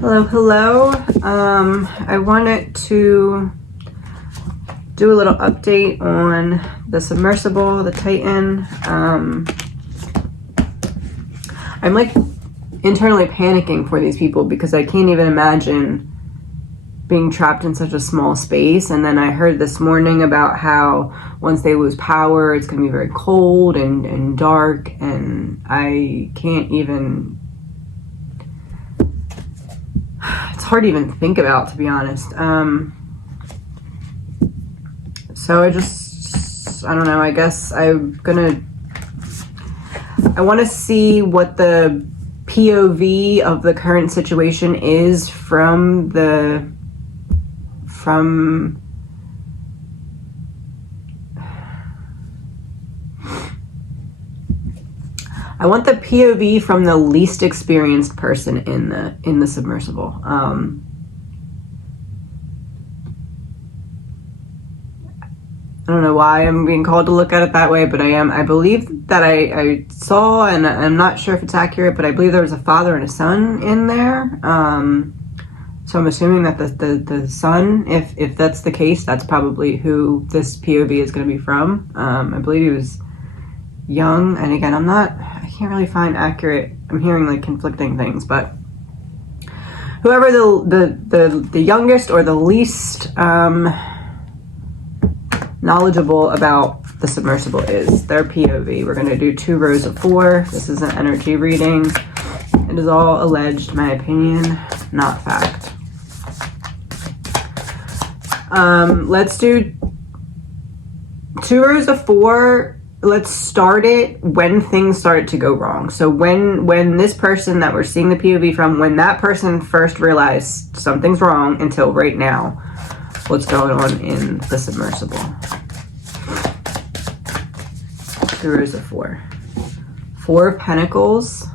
Hello, hello. I wanted to do a little update on the Submersible, the Titan. I'm like internally panicking for these people because I can't even imagine being trapped in such a small space. And then I heard this morning about how once they lose power, it's going to be very cold and dark, and I can't even... It's hard to even think about, to be honest. So I don't know, I guess I want to see what the POV of the current situation is from I want the POV from the least experienced person in the submersible. I don't know why I'm being called to look at it that way, but I am. I believe that I saw, and I'm not sure if it's accurate, but I believe there was a father and a son in there. So I'm assuming that the son, if that's the case, that's probably who this POV is going to be from. I believe he was young, and again, I can't really find accurate. I'm hearing like conflicting things, but whoever the youngest or the least knowledgeable about the submersible is, their POV. We're going to do 2 rows of 4. This is an energy reading. It is all alleged, my opinion, not fact. Let's do 2 rows of 4. Let's start it when things started to go wrong. So when this person that we're seeing the POV from, when that person first realized something's wrong until right now, what's going on in the submersible. 2 rows of 4. 4 of Pentacles.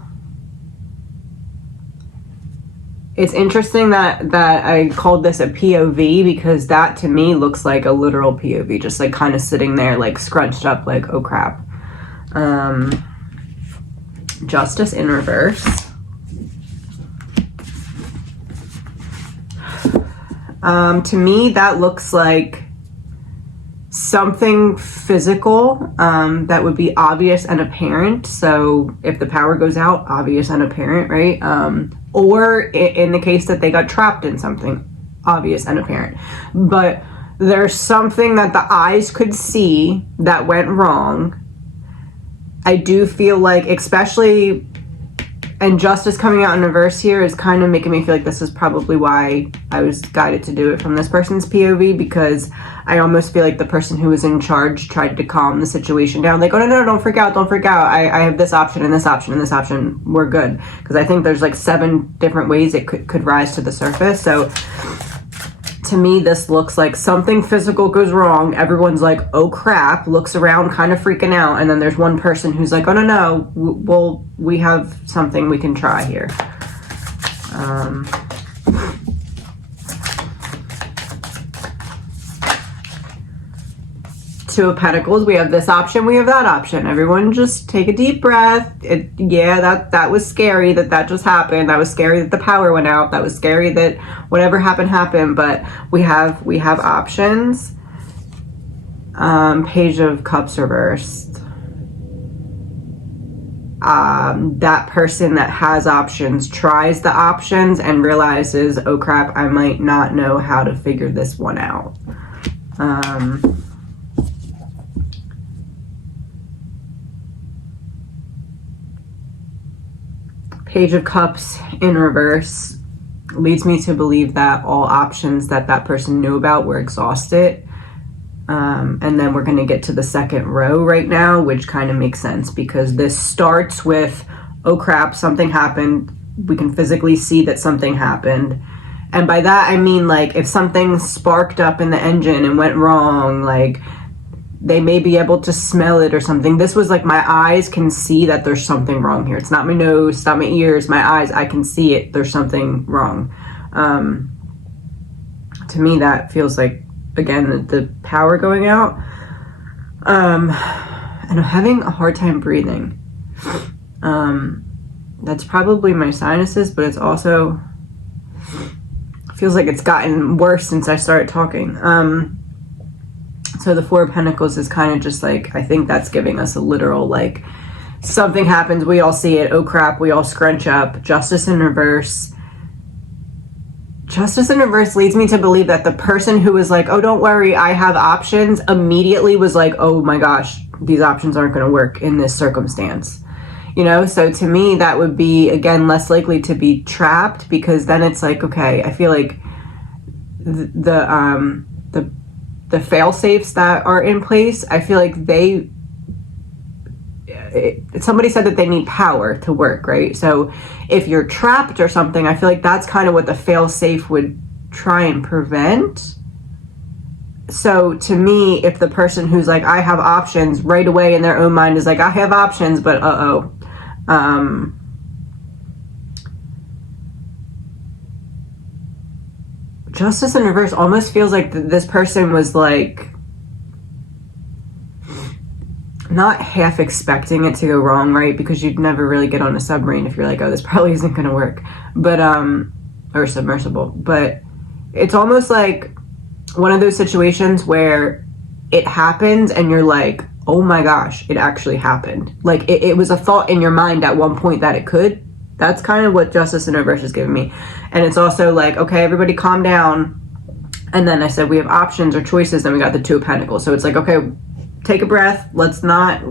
It's interesting that I called this a POV because that to me looks like a literal POV, just like kind of sitting there like scrunched up like, oh crap. Justice in reverse. To me that looks like something physical that would be obvious and apparent. So if the power goes out, obvious and apparent, right? Or in the case that they got trapped in something, obvious and apparent. But there's something that the eyes could see that went wrong. I do feel like, especially, and justice coming out in reverse here is kind of making me feel like this is probably why I was guided to do it from this person's POV, because I almost feel like the person who was in charge tried to calm the situation down. Like, oh, no, don't freak out, don't freak out. I have this option and this option and this option. We're good. Because I think there's like 7 different ways it could rise to the surface. So to me, this looks like something physical goes wrong. Everyone's like, oh crap, looks around kind of freaking out. And then there's one person who's like, oh, no, we have something we can try here. Two of Pentacles, we have this option, we have that option. Everyone just take a deep breath. Yeah, that was scary that just happened. That was scary that the power went out. That was scary that whatever happened, but we have options. Page of Cups reversed. That person that has options tries the options and realizes, oh crap, I might not know how to figure this one out. Page of Cups in reverse leads me to believe that all options that person knew about were exhausted. And then we're going to get to the second row right now, which kind of makes sense because this starts with, oh crap, something happened. We can physically see that something happened. And by that, I mean, like, if something sparked up in the engine and went wrong, like, they may be able to smell it or something. This was like, my eyes can see that there's something wrong here. It's not my nose, it's not my ears, my eyes, I can see it. There's something wrong. To me, that feels like, again, the power going out. And I'm having a hard time breathing. That's probably my sinuses, but it's also Feels like it's gotten worse since I started talking. So the Four of Pentacles is kind of just like, I think that's giving us a literal, like, something happens, we all see it, oh crap, we all scrunch up. Justice in reverse. Justice in reverse leads me to believe that the person who was like, oh, don't worry, I have options, immediately was like, oh my gosh, these options aren't going to work in this circumstance. You know, so to me, that would be, again, less likely to be trapped, because then it's like, okay, I feel like the fail safes that are in place, I feel like somebody said that they need power to work, right? So if you're trapped or something, I feel like that's kind of what the fail safe would try and prevent. So to me, if the person who's like, I have options, right away in their own mind is like, I have options, but Justice in reverse almost feels like this person was like not half expecting it to go wrong, right? Because you'd never really get on a submarine if you're like, oh, this probably isn't going to work, but or submersible. But it's almost like one of those situations where it happens and you're like, oh my gosh, it actually happened. Like it was a thought in your mind at one point that it could. That's kind of what Justice in reverse is giving me. And it's also like, okay, everybody calm down. And then I said, we have options or choices. Then we got the Two of Pentacles. So it's like, okay, take a breath. Let's not,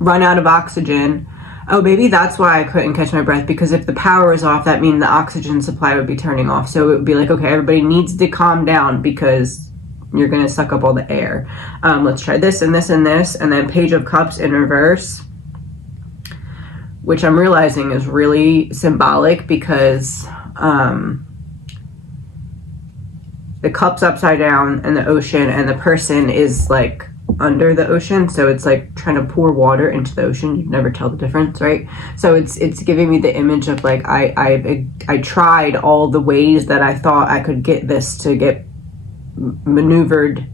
run out of oxygen. Oh, maybe that's why I couldn't catch my breath, because if the power is off, that means the oxygen supply would be turning off. So it would be like, okay, everybody needs to calm down because you're going to suck up all the air. Let's try this and this and this. And then Page of Cups in reverse, which I'm realizing is really symbolic, because the cup's upside down and the ocean, and the person is like under the ocean, so it's like trying to pour water into the ocean. You'd never tell the difference, right? So it's giving me the image of like I tried all the ways that I thought I could get this to get maneuvered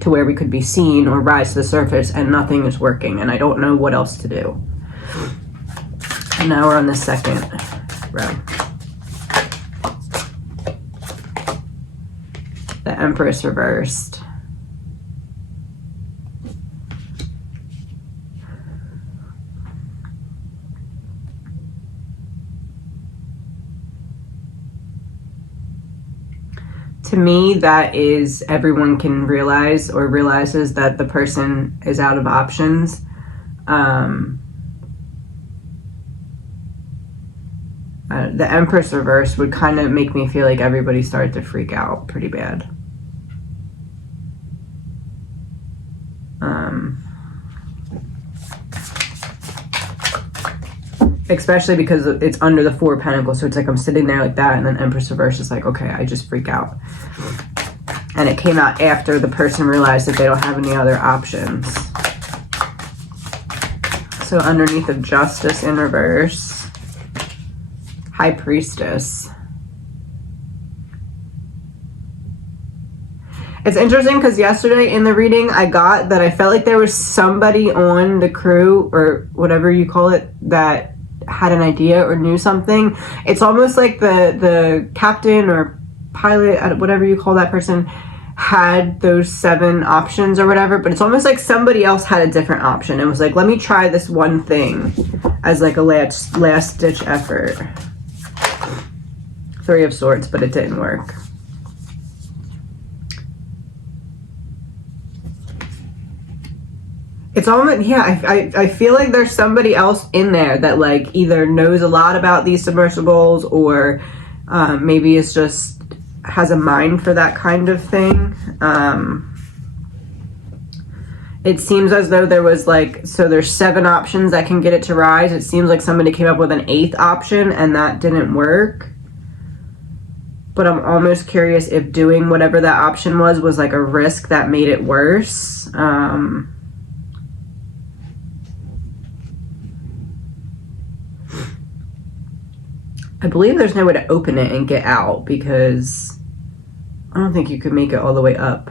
to where we could be seen or rise to the surface, and nothing is working, and I don't know what else to do. And now we're on the second row. The Empress reversed. To me, that is, everyone can realize or realizes that the person is out of options. The Empress reverse would kind of make me feel like everybody started to freak out pretty bad. Especially because it's under the Four of Pentacles, so it's like I'm sitting there like that, and then Empress reverse is like, okay, I just freak out. And it came out after the person realized that they don't have any other options. So underneath of Justice in reverse, High Priestess. It's interesting because yesterday in the reading I got that I felt like there was somebody on the crew, or whatever you call it, that had an idea or knew something. It's almost like the captain or pilot, whatever you call that person, had those 7 options or whatever, but it's almost like somebody else had a different option and was like, let me try this one thing as like a last ditch effort. Three of Swords, but it didn't work. It's almost, yeah, I feel like there's somebody else in there that like either knows a lot about these submersibles, or maybe it's just has a mind for that kind of thing. It seems as though there was like, so there's 7 options that can get it to rise. It seems like somebody came up with an 8th option and that didn't work. But I'm almost curious if doing whatever that option was like a risk that made it worse. I believe there's no way to open it and get out, because I don't think you could make it all the way up.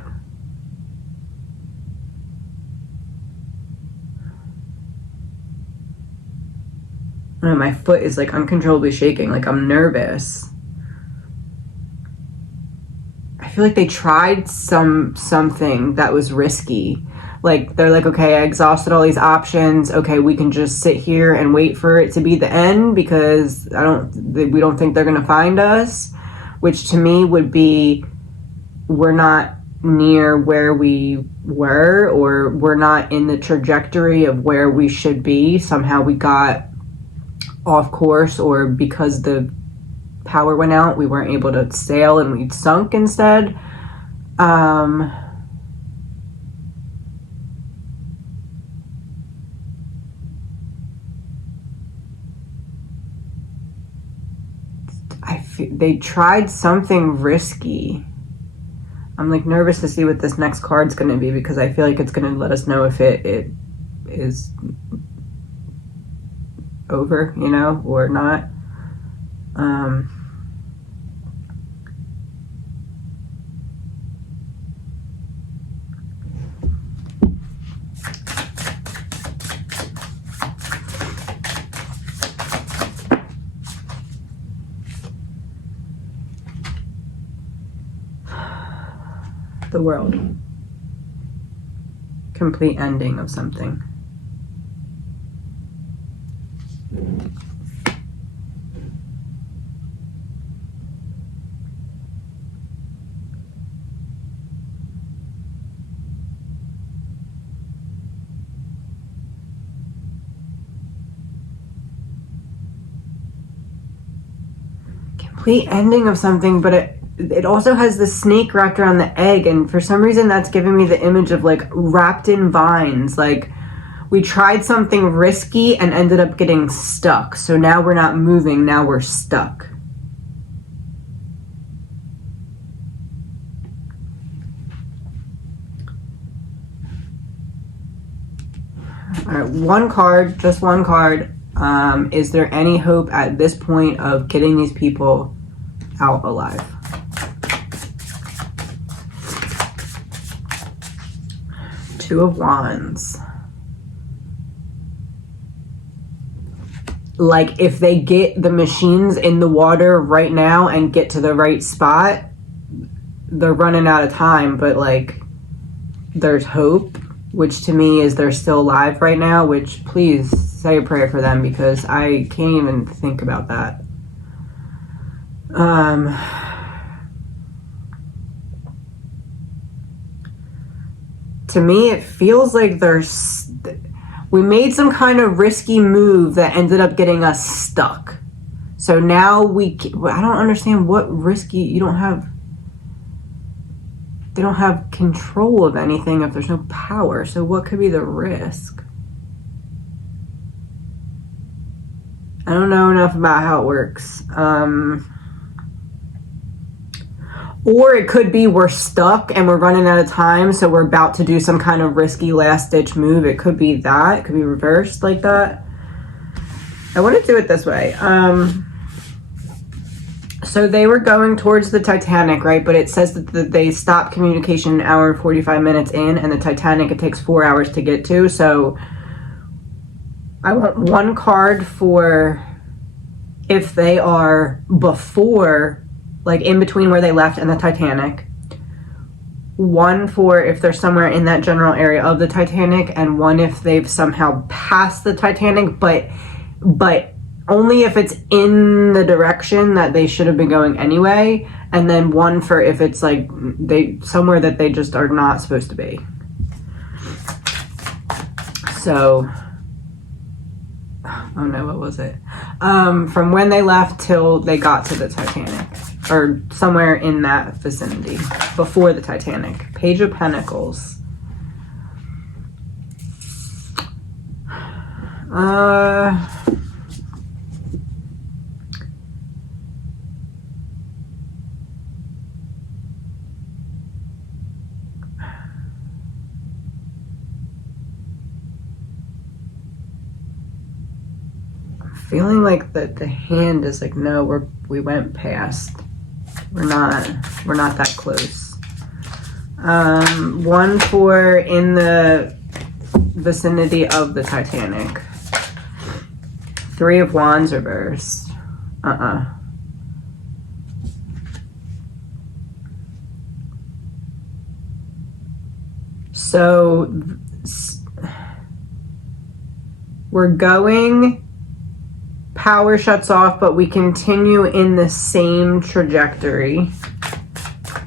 I don't know, my foot is like uncontrollably shaking, like I'm nervous. feel like they tried something that was risky. Like, they're like, okay, I exhausted all these options. Okay, we can just sit here and wait for it to be the end because we don't think they're going to find us, which to me would be, we're not near where we were, or we're not in the trajectory of where we should be. Somehow we got off course, or because the power went out, we weren't able to sail and we sunk instead. They tried something risky. I'm like nervous to see what this next card's going to be, because I feel like it's going to let us know if it is over, you know, or not. The world. Complete ending of something. Complete ending of something, but it also has the snake wrapped around the egg, and for some reason that's giving me the image of like wrapped in vines. Like, we tried something risky and ended up getting stuck, so now we're not moving, now we're stuck. All right, one card, just one card. Is there any hope at this point of getting these people out alive? Two of Wands. Like, if they get the machines in the water right now and get to the right spot, they're running out of time, but like, there's hope, which to me is they're still alive right now, which please say a prayer for them, because I can't even think about that. To me, it feels like we made some kind of risky move that ended up getting us stuck. So now I don't understand what risky. They don't have control of anything if there's no power. So what could be the risk? I don't know enough about how it works. Or it could be we're stuck and we're running out of time, so we're about to do some kind of risky last-ditch move. It could be that. It could be reversed like that. I want to do it this way. So they were going towards the Titanic, right? But it says that they stopped communication an hour and 45 minutes in, and the Titanic, it takes 4 hours to get to. So I want one card for if they are before, like in between where they left and the Titanic. One for if they're somewhere in that general area of the Titanic, and one if they've somehow passed the Titanic, but only if it's in the direction that they should have been going anyway, and then one for if it's like somewhere that they just are not supposed to be. So, oh no, what was it? From when they left till they got to the Titanic, or somewhere in that vicinity before the Titanic. Page of Pentacles. Feeling like the hand is like, no, we went past. We're not that close. One for in the vicinity of the Titanic. Three of Wands reversed. So we're going, power shuts off, but we continue in the same trajectory.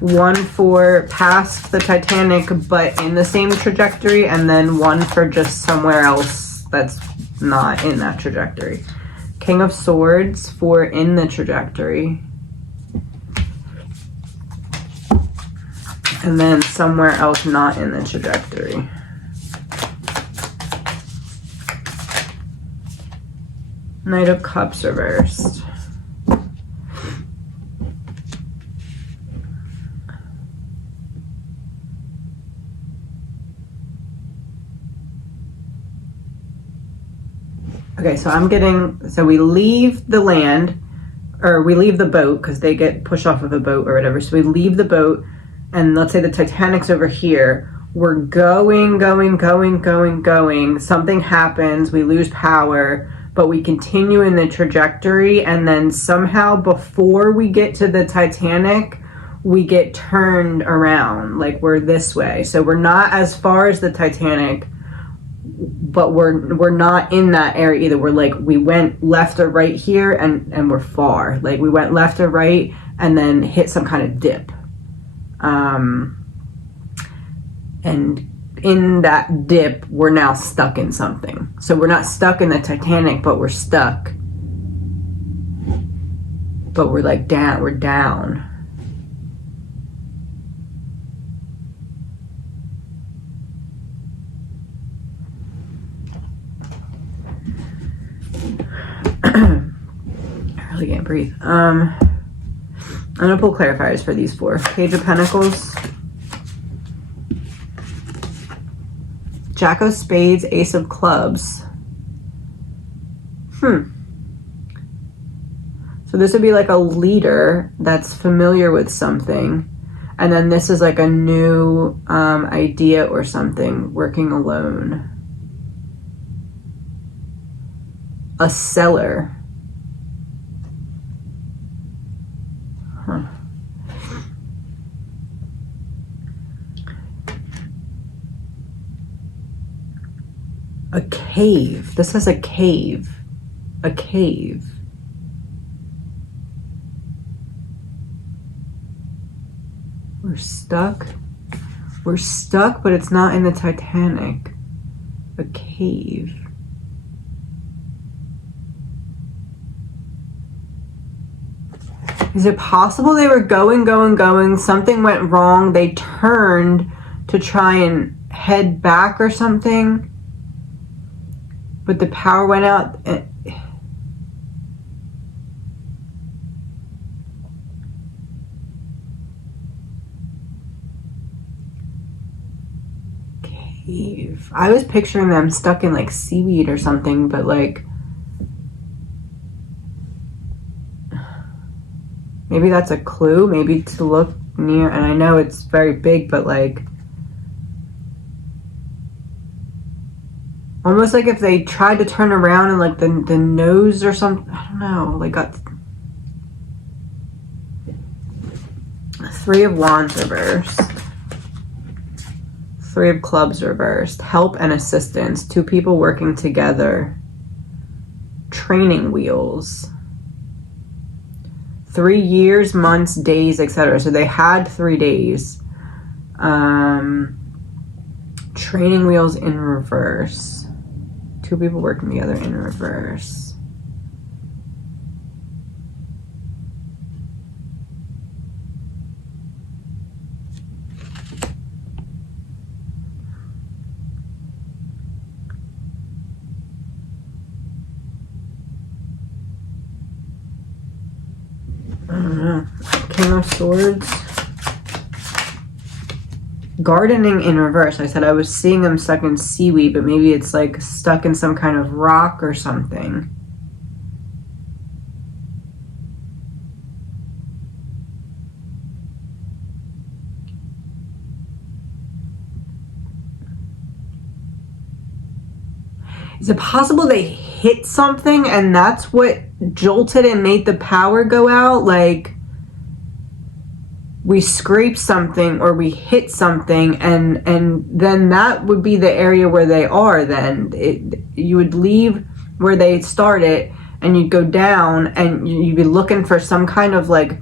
One for past the Titanic, but in the same trajectory, and then one for just somewhere else that's not in that trajectory. King of Swords for in the trajectory. And then somewhere else not in the trajectory. Knight of Cups reversed. Okay, so I'm getting, so we leave the land, or we leave the boat because they get pushed off of a boat or whatever. So we leave the boat, and let's say the Titanic's over here. We're going. Something happens, we lose power, but we continue in the trajectory, and then somehow before we get to the Titanic, we get turned around, like we're this way. So we're not as far as the Titanic, but we're not in that area either. We're like, we went left or right here, and we're far. Like we went left or right and then hit some kind of dip. And in that dip, we're now stuck in something. So we're not stuck in the Titanic, but we're stuck. But we're like down, we're down. I really can't breathe. I'm gonna pull clarifiers for these four. Page of Pentacles, Jack of Spades, Ace of Clubs. So this would be like a leader that's familiar with something, and then this is like a new idea or something, working alone. A seller. A cave. This has a cave. A cave. We're stuck. We're stuck, but it's not in the Titanic. A cave. Is it possible they were going? Something went wrong. They turned to try and head back or something. But the power went out. Cave. I was picturing them stuck in like seaweed or something, but like maybe that's a clue, maybe to look near. And I know it's very big, but like almost like if they tried to turn around and like the nose or something, I don't know, like got Three of Wands reversed. Three of Clubs reversed. Help and assistance. Two people working together. Training wheels. 3 years, months, days, etc. So they had 3 days. Training wheels in reverse. Two people working together in reverse. I don't know. King of Swords. Gardening in reverse. I said I was seeing them stuck in seaweed, but maybe it's like stuck in some kind of rock or something. Is it possible they hit something and that's what jolted and made the power go out? Like, we scrape something or we hit something, and then that would be the area where they are. Then you would leave where they started and you'd go down and you'd be looking for some kind of like,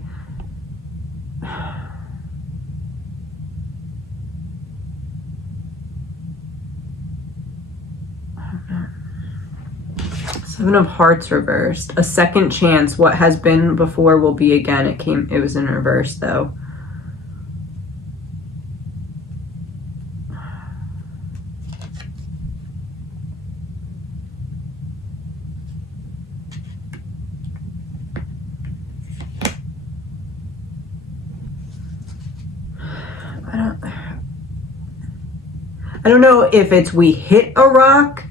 Seven of Hearts reversed. A second chance. What has been before will be again. It was in reverse though. I don't know if it's we hit a rock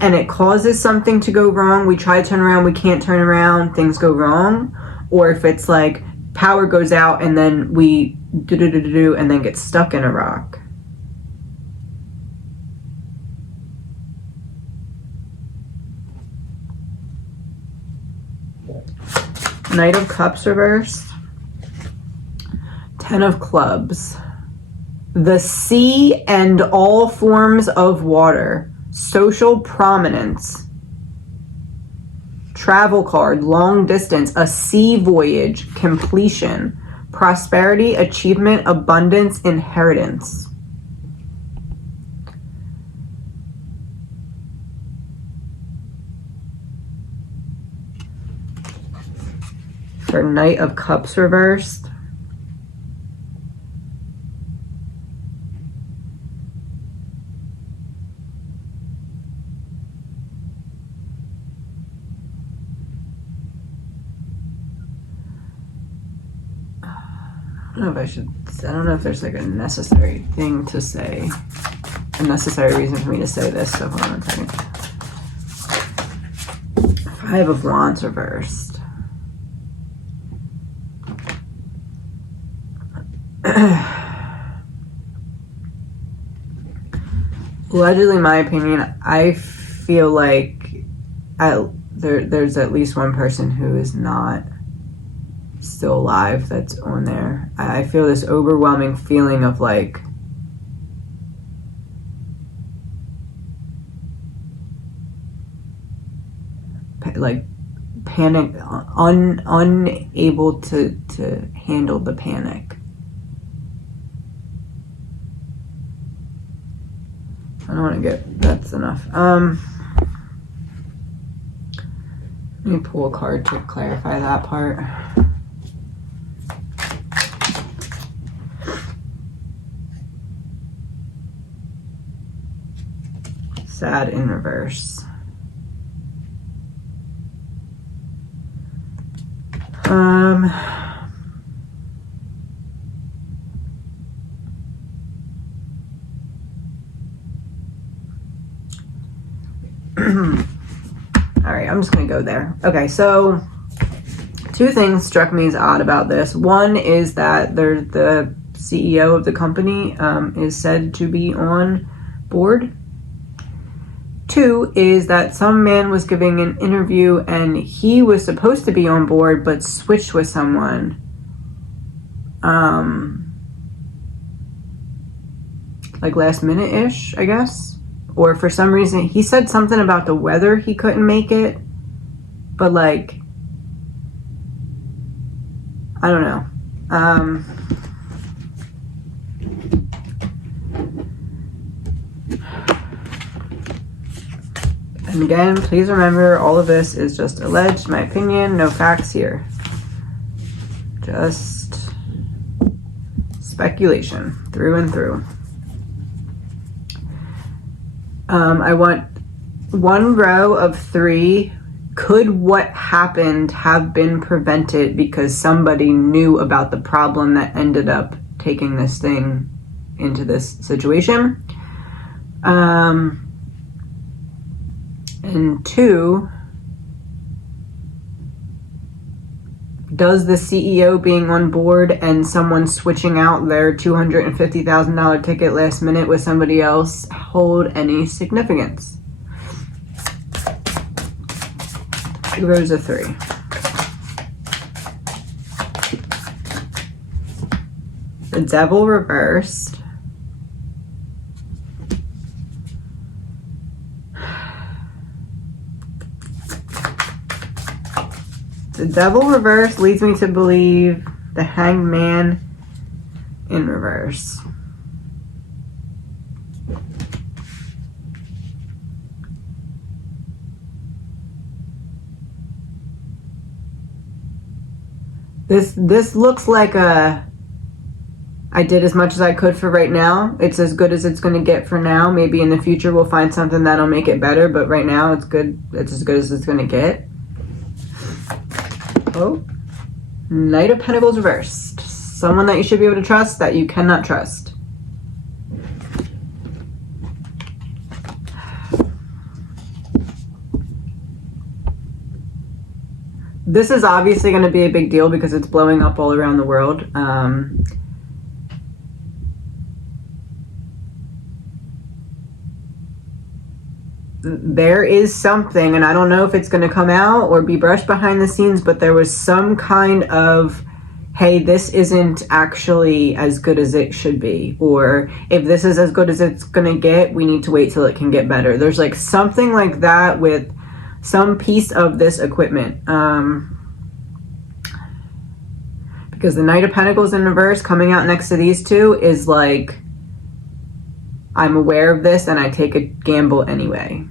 and it causes something to go wrong. We try to turn around, we can't turn around, things go wrong. Or if it's like power goes out and then we do and then get stuck in a rock. Knight of Cups reversed. Ten of Clubs. The sea and all forms of water. Social prominence. Travel card, long distance, a sea voyage, completion, prosperity, achievement, abundance, inheritance. For Knight of Cups reversed. I don't know if there's like a necessary thing to say, a necessary reason for me to say this, so hold on a second. Five of Wands reversed. Allegedly, my opinion, I feel like there's at least one person who is not still alive that's on there. I feel this overwhelming feeling of like panic, unable to handle the panic. I don't want to get, that's enough. Let me pull a card to clarify that part. Sad in reverse. All right, I'm just gonna go there. Okay, so two things struck me as odd about this. One is that the CEO of the company is said to be on board. Two is that some man was giving an interview and he was supposed to be on board but switched with someone. Like last minute-ish, I guess. Or for some reason, he said something about the weather, he couldn't make it. But like, I don't know. And again, please remember, all of this is just alleged, my opinion, no facts here. Just speculation, through and through. I want one row of three. Could what happened have been prevented because somebody knew about the problem that ended up taking this thing into this situation? And two, does the CEO being on board and someone switching out their $250,000 ticket last minute with somebody else hold any significance? Two rows of three. The Devil reversed. The Devil reversed leads me to believe the Hanged Man in reverse. This looks like I did as much as I could for right now. It's as good as it's going to get for now. Maybe in the future we'll find something that'll make it better, but right now it's good. It's as good as it's going to get. Oh, Knight of Pentacles reversed. Someone that you should be able to trust that you cannot trust. This is obviously going to be a big deal because it's blowing up all around the world. There is something, and I don't know if it's going to come out or be brushed behind the scenes, but there was some kind of, hey, this isn't actually as good as it should be. Or if this is as good as it's going to get, we need to wait till it can get better. There's like something like that with some piece of this equipment. Because the Knight of Pentacles in reverse coming out next to these two is like, I'm aware of this and I take a gamble anyway.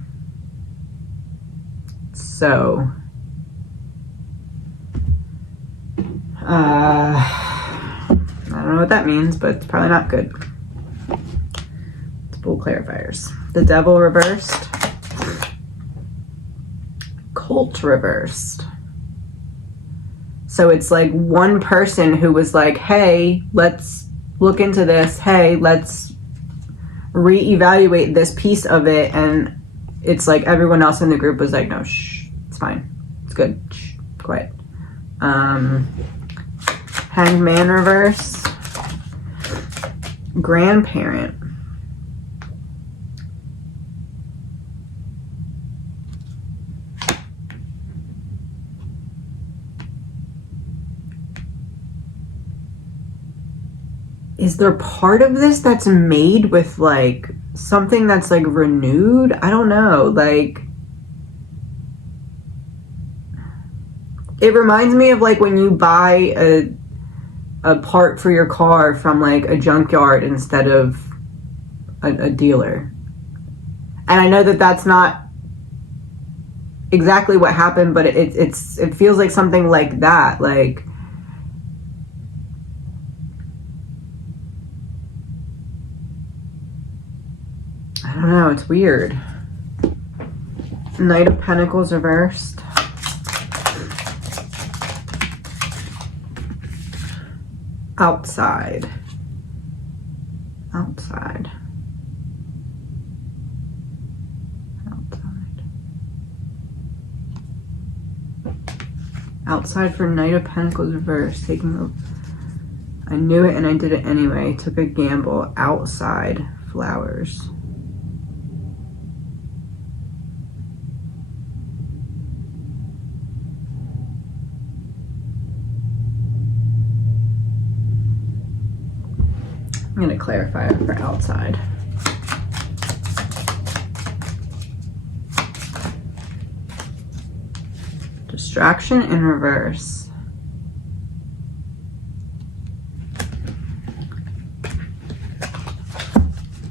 So, I don't know what that means, but it's probably not good. Let's pull clarifiers. The Devil reversed. Cult reversed. So it's like one person who was like, hey, let's look into this. Hey, let's reevaluate this piece of it. And it's like everyone else in the group was like, no, shh, it's fine. It's good. Shh, quiet. Hanged Man reverse. Grandparent. Is there part of this that's made with like something that's like renewed? I don't know. Like, it reminds me of like when you buy a part for your car from like a junkyard instead of a dealer. And I know that that's not exactly what happened, but it feels like something like that. Like, I don't know, it's weird. Knight of Pentacles reversed. Outside. Outside. Outside. Outside for Knight of Pentacles reversed. Taking a... I knew it and I did it anyway. Took a gamble. Outside. Flowers. I'm going to clarify it for outside. Distraction in reverse.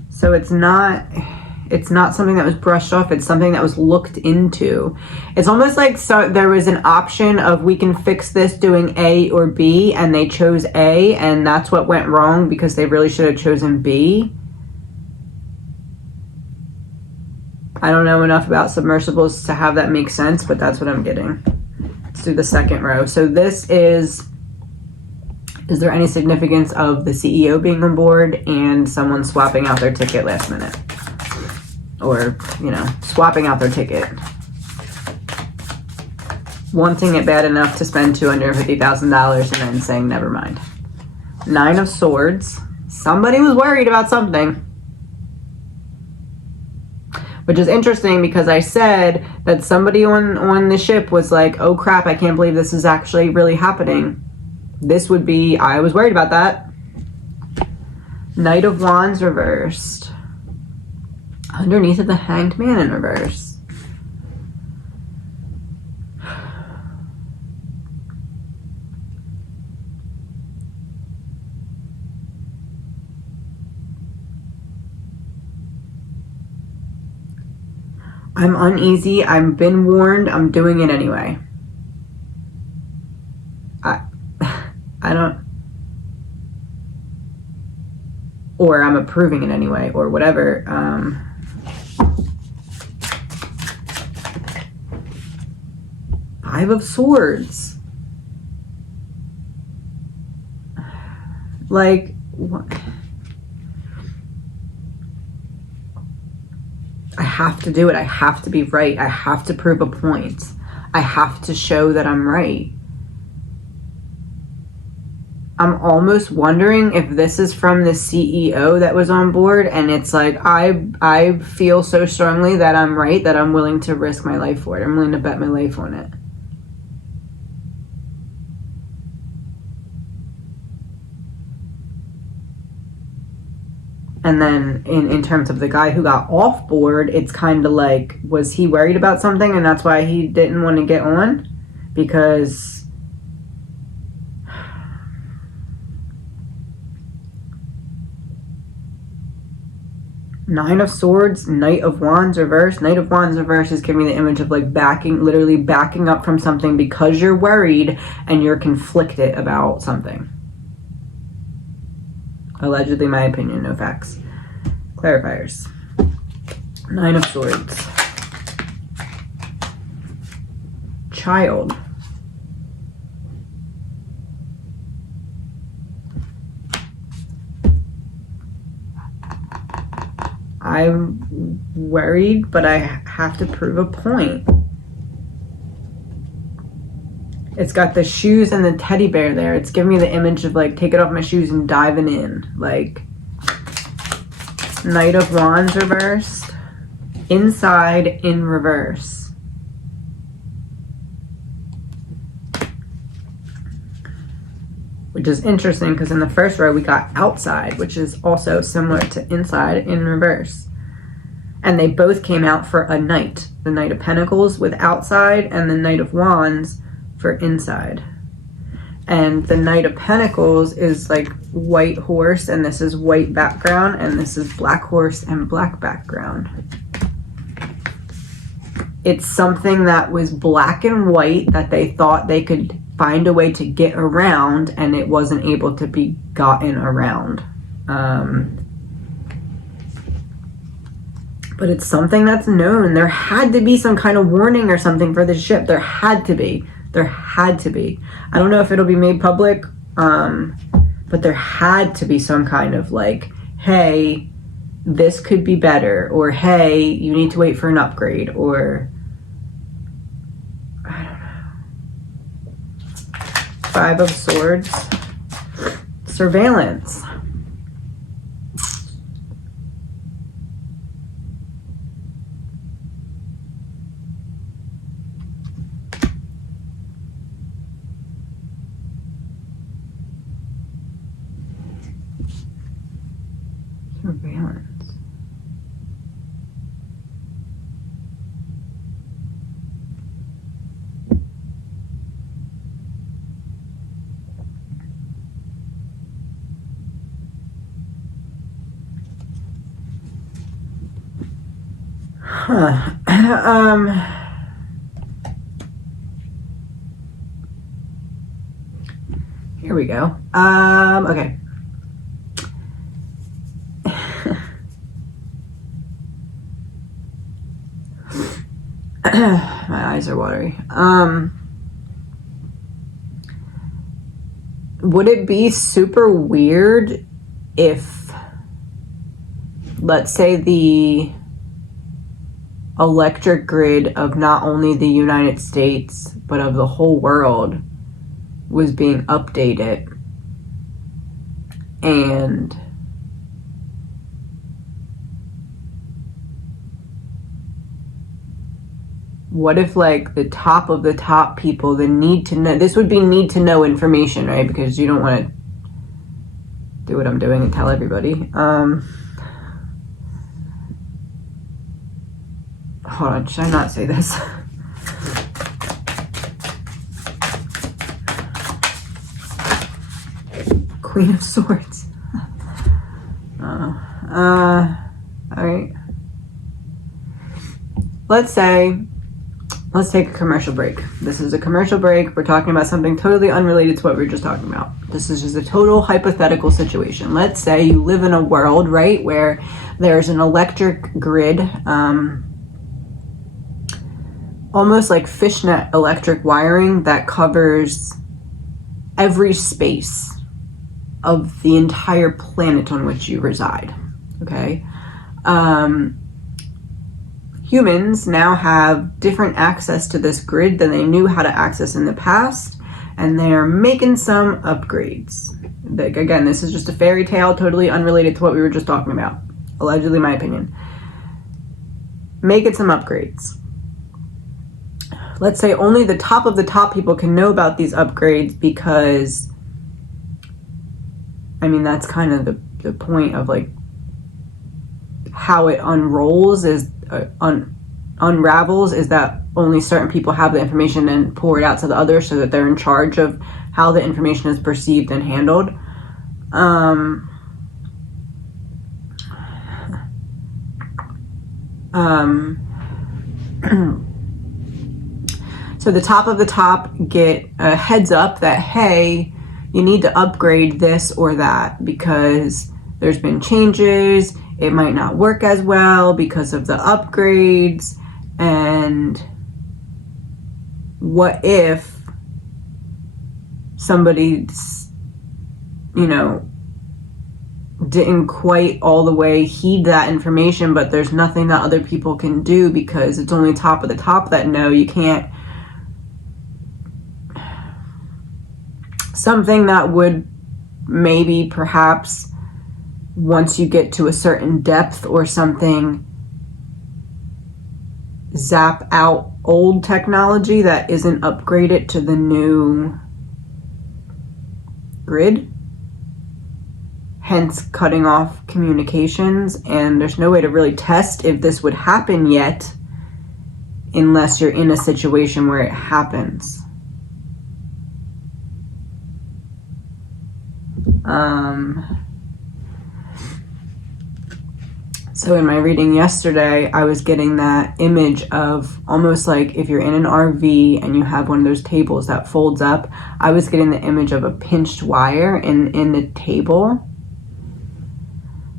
So it's not something that was brushed off. It's something that was looked into. It's almost like there was an option of we can fix this doing A or B, and they chose A, and that's what went wrong because they really should have chosen B. I don't know enough about submersibles to have that make sense, but that's what I'm getting. Let's do the second row. So this is there any significance of the CEO being on board and someone swapping out their ticket last minute? Or, you know, swapping out their ticket. Wanting it bad enough to spend $250,000 and then saying, never mind. Nine of Swords. Somebody was worried about something. Which is interesting because I said that somebody on the ship was like, oh crap, I can't believe this is actually really happening. This would be, I was worried about that. Knight of Wands reversed. Underneath of the Hanged Man in reverse. I'm uneasy. I've been warned. I'm doing it anyway. I don't... Or I'm approving it anyway, or whatever. Five of Swords. Like, what? I have to do it. I have to be right. I have to prove a point. I have to show that I'm right. I'm almost wondering if this is from the CEO that was on board, and it's like, I feel so strongly that I'm right that I'm willing to risk my life for it. I'm willing to bet my life on it. And then in terms of the guy who got off board, it's kind of like, was he worried about something and that's why he didn't want to get on? Because Nine of Swords, Knight of Wands reverse. Knight of Wands reverse is giving me the image of like literally backing up from something because you're worried and you're conflicted about something. Allegedly, my opinion, no facts. Clarifiers. Nine of Swords. Child. I'm worried, but I have to prove a point. It's got the shoes and the teddy bear there. It's giving me the image of like, take it off my shoes and diving in. Like, Knight of Wands reversed. Inside in reverse. Which is interesting because in the first row we got outside, which is also similar to inside in reverse. And they both came out for a knight. The Knight of Pentacles with outside and the Knight of Wands for inside. And the Knight of Pentacles is like white horse, and this is white background, and this is black horse and black background. It's something that was black and white that they thought they could find a way to get around, and it wasn't able to be gotten around. But it's something that's known. There had to be some kind of warning or something for the ship. There had to be. There had to be. I don't know if it'll be made public, but there had to be some kind of like, hey, this could be better, or hey, you need to wait for an upgrade, or I don't know. Five of Swords. Surveillance. Surveillance. Huh. Here we go. Okay. My eyes are watery. Would it be super weird if, let's say, the electric grid of not only the United States, but of the whole world was being updated, and what if like the top of the top people, the need to know, this would be need to know information, right? Because you don't want to, do what I'm doing and tell everybody. Hold on, should I not say this? Queen of Swords. Alright. Let's take a commercial break. This is a commercial break. We're talking about something totally unrelated to what we were just talking about. This is just a total hypothetical situation. Let's say you live in a world, right, where there's an electric grid, almost like fishnet electric wiring that covers every space of the entire planet on which you reside. Okay? Humans now have different access to this grid than they knew how to access in the past, and they're making some upgrades. Again, this is just a fairy tale, totally unrelated to what we were just talking about. Allegedly, my opinion. Making some upgrades. Let's say only the top of the top people can know about these upgrades because, I mean, that's kind of the point of like how it unrolls is unravels is that only certain people have the information and pour it out to the others so that they're in charge of how the information is perceived and handled. So the top of the top get a heads up that, hey, you need to upgrade this or that because there's been changes. It might not work as well because of the upgrades. And what if somebody, didn't quite all the way heed that information, but there's nothing that other people can do because it's only top of the top that know. You can't. Something that would maybe perhaps once you get to a certain depth or something, zap out old technology that isn't upgraded to the new grid, hence cutting off communications. And there's no way to really test if this would happen yet unless you're in a situation where it happens. So in my reading yesterday, I was getting that image of almost like if you're in an RV and you have one of those tables that folds up. I was getting the image of a pinched wire in the table.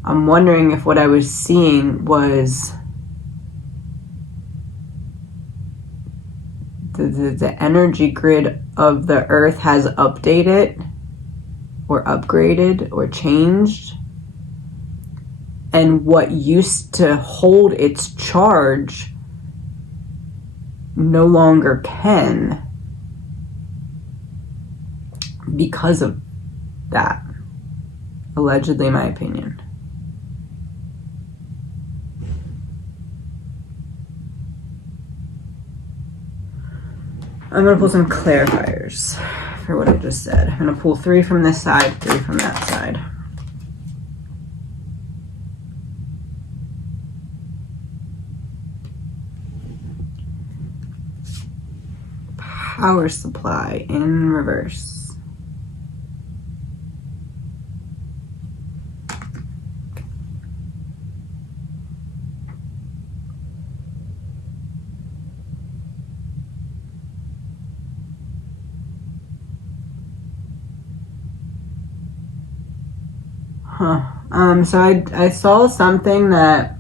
I'm wondering if what I was seeing was the energy grid of the earth has updated or upgraded or changed, and what used to hold its charge no longer can because of that. Allegedly, my opinion. I'm going to pull some clarifiers for what I just said. I'm going to pull 3 from this side, 3 from that side. Power supply in reverse. So I saw something that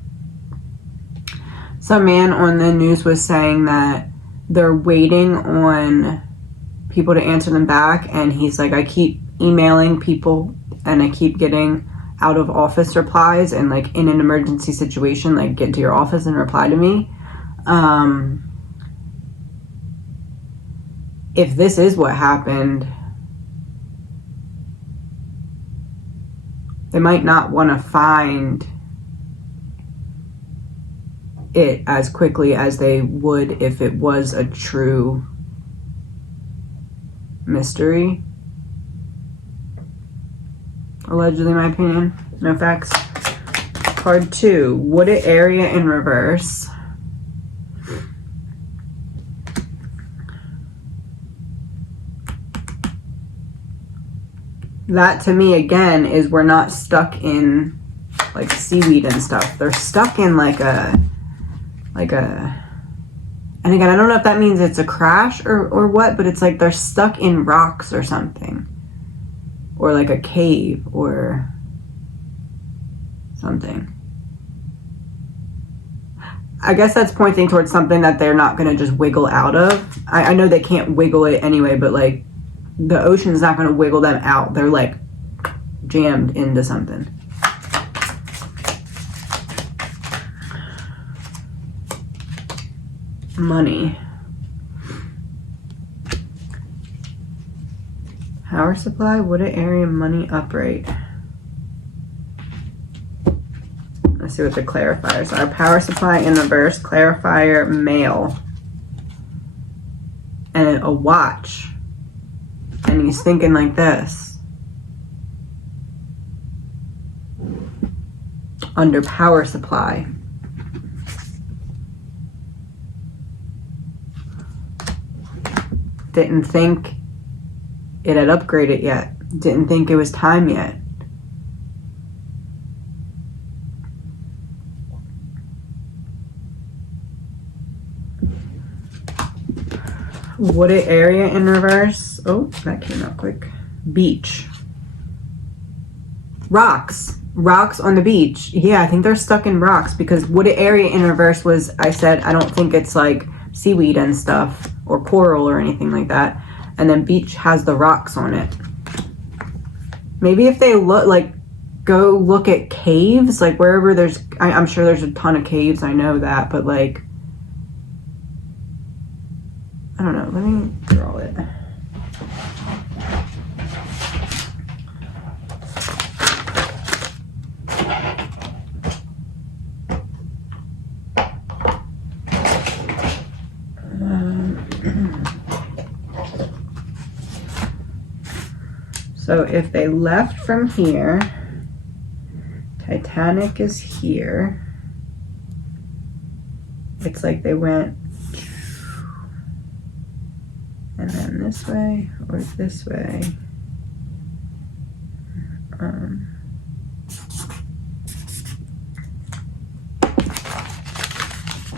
some man on the news was saying that they're waiting on people to answer them back, and he's like, I keep emailing people and I keep getting out of office replies, and like in an emergency situation, like get to your office and reply to me. If this is what happened, they might not want to find it as quickly as they would if it was a true mystery. Allegedly, my opinion. No facts. Card 2, wooded area in reverse. That to me again is we're not stuck in like seaweed and stuff. They're stuck in like a, and again, I don't know if that means it's a crash or what, but it's like they're stuck in rocks or something. Or like a cave or something. I guess that's pointing towards something that they're not going to just wiggle out of. I know they can't wiggle it anyway, but like the ocean's not going to wiggle them out. They're like jammed into something. Money. Power supply, wooded area, money, upright. Let's see what the clarifiers are. Power supply in reverse, clarifier, male. And a watch. And he's thinking like this. Under power supply. Didn't think it had upgraded yet. Didn't think it was time yet. Wooded area in reverse. Oh, that came out quick. Beach. Rocks. Rocks on the beach. Yeah, I think they're stuck in rocks because wooded area in reverse was, I said, I don't think it's like seaweed and stuff or coral or anything like that. And then beach has the rocks on it. Maybe if they look like, go look at caves, like wherever there's, I'm sure there's a ton of caves, I know that, but like, I don't know, let me draw it. So if they left from here, Titanic is here. It's like they went and then this way or this way.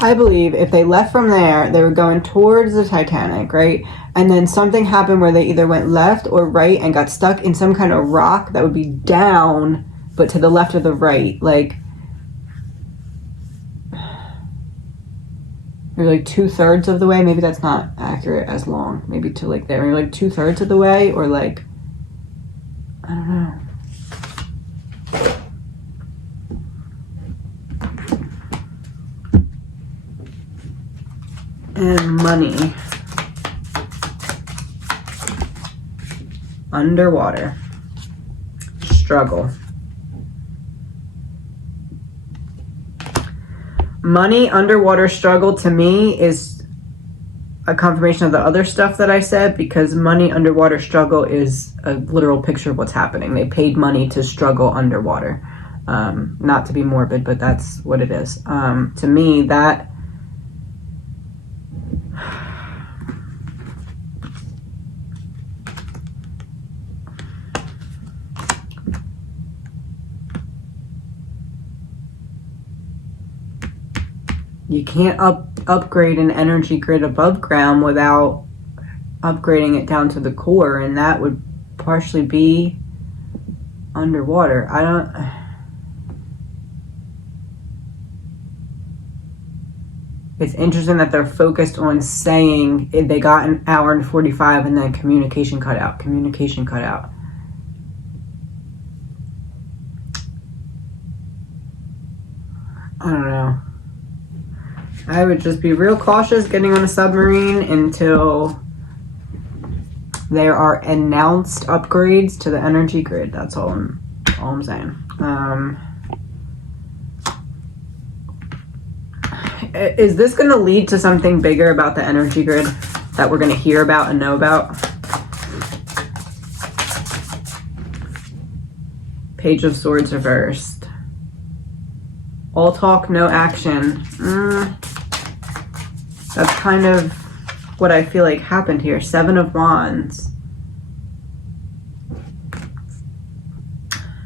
I believe if they left from there, they were going towards the Titanic, right? And then something happened where they either went left or right and got stuck in some kind of rock that would be down, but to the left or the right. Like, maybe like 2/3 of the way. Maybe that's not accurate as long. Maybe to like there. Maybe like 2/3 of the way, or like, I don't know. And money. Underwater. Struggle. Money, underwater, struggle to me is a confirmation of the other stuff that I said, because money, underwater, struggle is a literal picture of what's happening. They paid money to struggle underwater. Not to be morbid, but that's what it is. To me, that you can't upgrade an energy grid above ground without upgrading it down to the core, and that would partially be underwater. It's interesting that they're focused on saying they got an hour and 45 and then communication cut out. Communication cut out. I don't know. I would just be real cautious getting on a submarine until there are announced upgrades to the energy grid. That's all I'm saying. Is this going to lead to something bigger about the energy grid that we're going to hear about and know about? Page of Swords reversed. All talk, no action. That's kind of what I feel like happened here. Seven of Wands.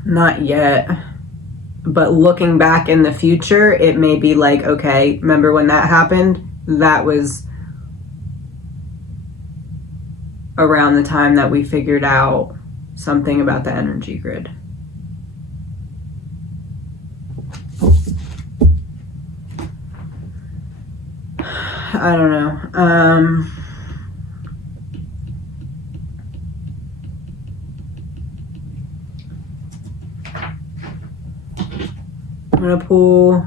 Not yet. But looking back in the future, it may be like, okay, remember when that happened? That was around the time that we figured out something about the energy grid. I don't know. I'm gonna pull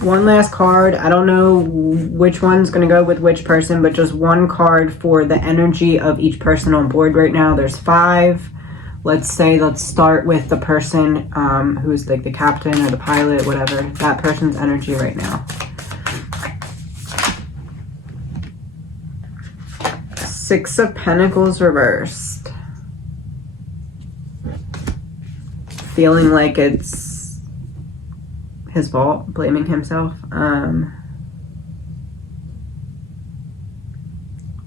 one last card. I don't know which one's gonna go with which person, but just one card for the energy of each person on board right now. There's 5. Let's start with the person who's like the captain or the pilot, whatever. That person's energy right now. 6 of Pentacles reversed. Feeling like it's his fault, blaming himself.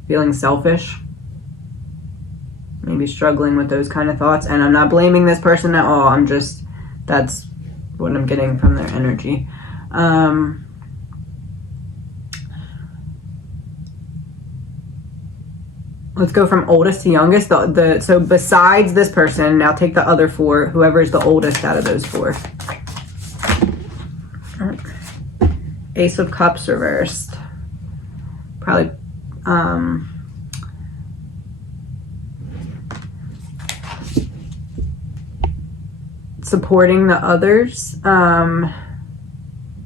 Feeling selfish. Maybe struggling with those kind of thoughts. And I'm not blaming this person at all. That's what I'm getting from their energy. Let's go from oldest to youngest. So besides this person, now take the other 4, whoever is the oldest out of those 4. Ace of Cups reversed. Probably supporting the others. I'm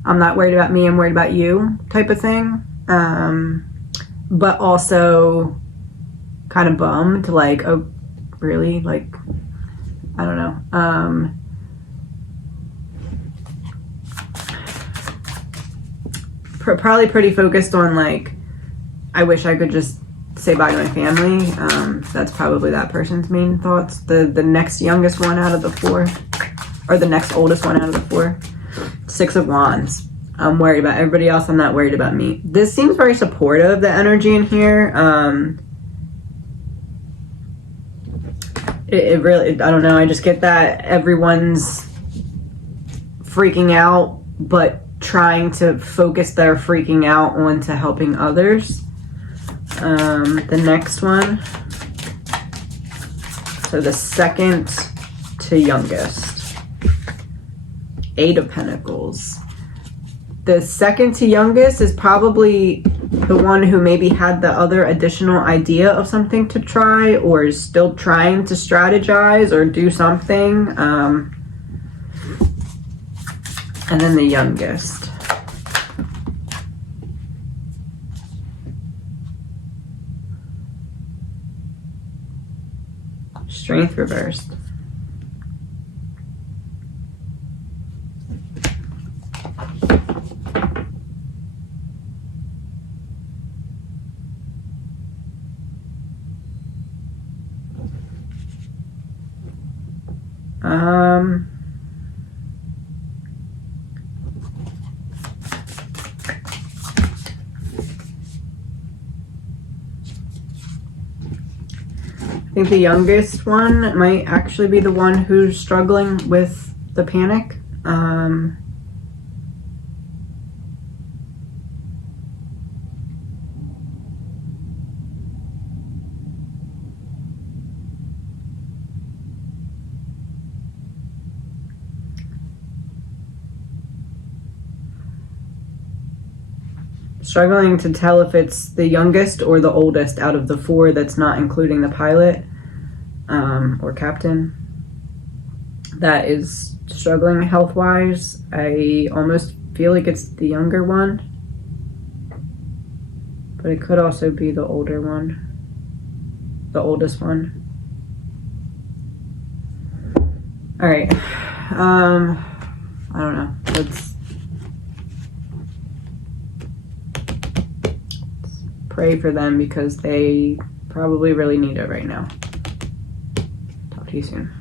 not worried about me, I'm worried about you type of thing. But also kind of bummed, like, oh, really? Like, I don't know. Probably pretty focused on, like, I wish I could just say bye to my family. That's probably that person's main thoughts. The next youngest one out of the 4, or the next oldest one out of the 4. 6 of Wands. I'm worried about everybody else. I'm not worried about me. This seems very supportive, the energy in here. It really, I don't know, I just get that everyone's freaking out, but trying to focus their freaking out onto helping others. The next one, so the second to youngest, 8 of Pentacles. The second to youngest is probably the one who maybe had the other additional idea of something to try, or is still trying to strategize or do something. And then the youngest. Strength reversed. I think the youngest one might actually be the one who's struggling with the panic. Struggling to tell if it's the youngest or the oldest out of the 4 that's not including the pilot or captain that is struggling health-wise. I almost feel like it's the younger one, but it could also be the older one, the oldest one. All right. I don't know. Let's pray for them because they probably really need it right now. Talk to you soon.